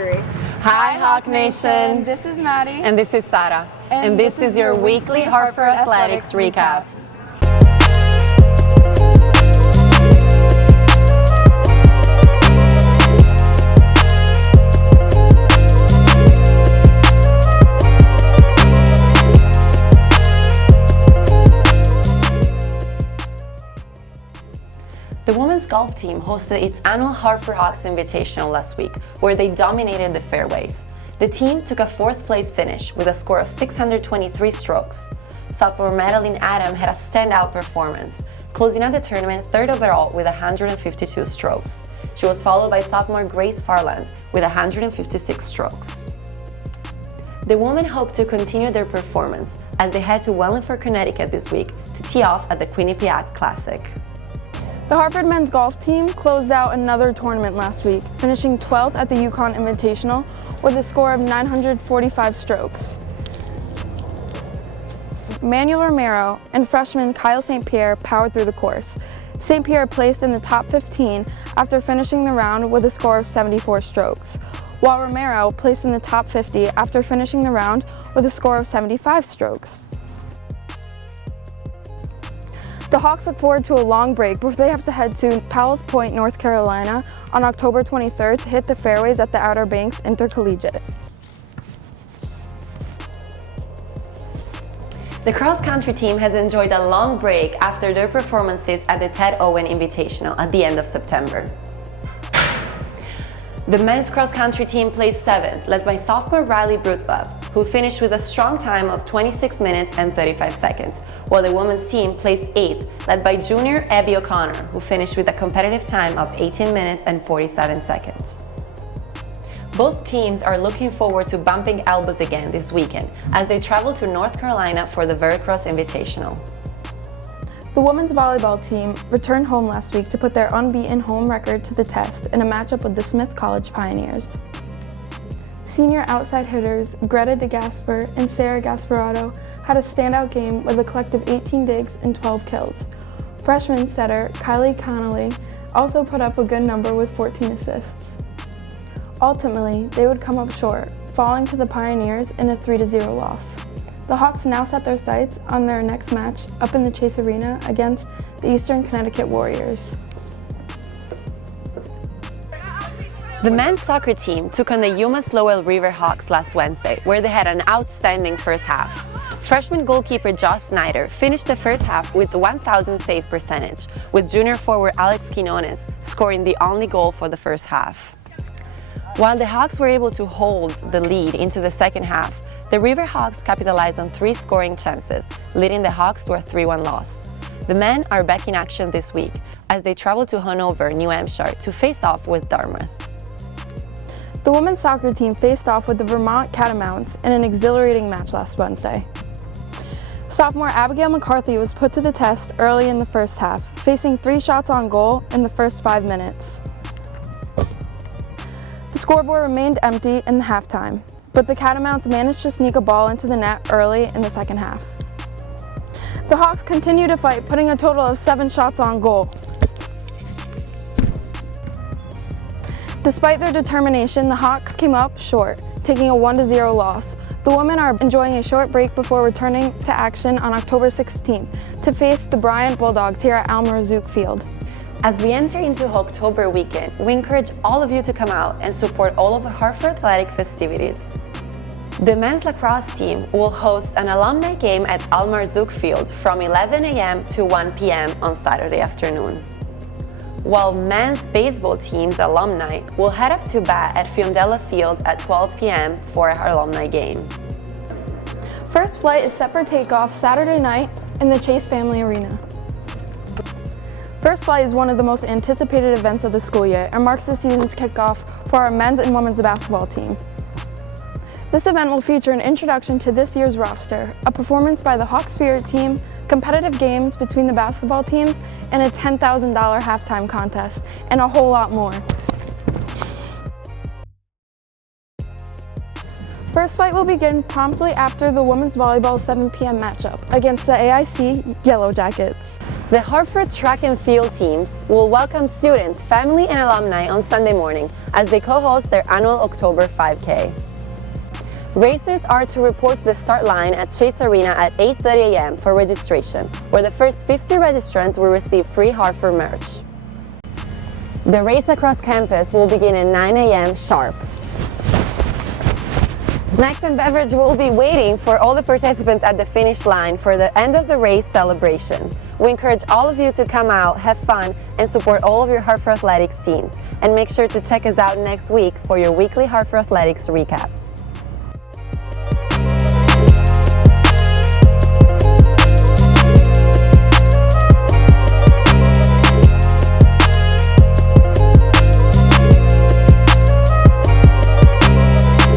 3. Hi, Hawk Nation. This is Maddie. And this is Sarah. And this is your weekly Hartford Athletics recap. The women's golf team hosted its annual Hartford Hawks Invitational last week, where they dominated the fairways. The team took a fourth-place finish with a score of 623 strokes. Sophomore Madeline Adam had a standout performance, closing out the tournament third overall with 152 strokes. She was followed by sophomore Grace Farland with 156 strokes. The women hope to continue their performance as they head to Wallingford, Connecticut this week to tee off at the Quinnipiac Classic. The Hartford men's golf team closed out another tournament last week, finishing 12th at the Yukon Invitational with a score of 945 strokes. Manuel Romero and freshman Kyle St. Pierre powered through the course. St. Pierre placed in the top 15 after finishing the round with a score of 74 strokes, while Romero placed in the top 50 after finishing the round with a score of 75 strokes. The Hawks look forward to a long break before they have to head to Powell's Point, North Carolina on October 23rd to hit the fairways at the Outer Banks Intercollegiate. The cross-country team has enjoyed a long break after their performances at the Ted Owen Invitational at the end of September. The men's cross-country team placed 7th, led by sophomore Riley Brutlove, who finished with a strong time of 26 minutes and 35 seconds, while the women's team placed 8th, led by junior Abby O'Connor, who finished with a competitive time of 18 minutes and 47 seconds. Both teams are looking forward to bumping elbows again this weekend as they travel to North Carolina for the Veracross Invitational. The women's volleyball team returned home last week to put their unbeaten home record to the test in a matchup with the Smith College Pioneers. Senior outside hitters Greta DeGasper and Sarah Gasparotto had a standout game with a collective 18 digs and 12 kills. Freshman setter Kylie Connolly also put up a good number with 14 assists. Ultimately, they would come up short, falling to the Pioneers in a 3-0 loss. The Hawks now set their sights on their next match up in the Chase Arena against the Eastern Connecticut Warriors. The men's soccer team took on the UMass Lowell River Hawks last Wednesday, where they had an outstanding first half. Freshman goalkeeper Josh Snyder finished the first half with 1,000 save percentage, with junior forward Alex Quinones scoring the only goal for the first half. While the Hawks were able to hold the lead into the second half, the River Hawks capitalized on 3 scoring chances, leading the Hawks to a 3-1 loss. The men are back in action this week as they travel to Hanover, New Hampshire to face off with Dartmouth. The women's soccer team faced off with the Vermont Catamounts in an exhilarating match last Wednesday. Sophomore Abigail McCarthy was put to the test early in the first half, facing 3 shots on goal in the first 5 minutes. The scoreboard remained empty in the halftime, but the Catamounts managed to sneak a ball into the net early in the second half. The Hawks continued to fight, putting a total of 7 shots on goal. Despite their determination, the Hawks came up short, taking a 1-0 loss. The women are enjoying a short break before returning to action on October 16th to face the Bryant Bulldogs here at Almer-Zook Field. As we enter into October weekend, we encourage all of you to come out and support all of the Hartford Athletic festivities. The men's lacrosse team will host an alumni game at Almer-Zook Field from 11 a.m. to 1 p.m. on Saturday afternoon, while men's baseball team's alumni will head up to bat at Fiondella Field at 12 p.m. for our alumni game. First flight is set for takeoff Saturday night in the Chase Family Arena. First Flight is one of the most anticipated events of the school year and marks the season's kickoff for our men's and women's basketball team. This event will feature an introduction to this year's roster, a performance by the Hawk Spirit team, competitive games between the basketball teams, and a $10,000 halftime contest, and a whole lot more. First Flight will begin promptly after the women's volleyball 7 p.m. matchup against the AIC Yellow Jackets. The Hartford track and field teams will welcome students, family, and alumni on Sunday morning as they co-host their annual October 5K. Racers are to report to the start line at Chase Arena at 8:30 a.m. for registration, where the first 50 registrants will receive free Hartford merch. The race across campus will begin at 9 a.m. sharp. Snacks and beverage will be waiting for all the participants at the finish line for the end of the race celebration. We encourage all of you to come out, have fun, and support all of your Hartford Athletics teams. And make sure to check us out next week for your weekly Hartford Athletics recap.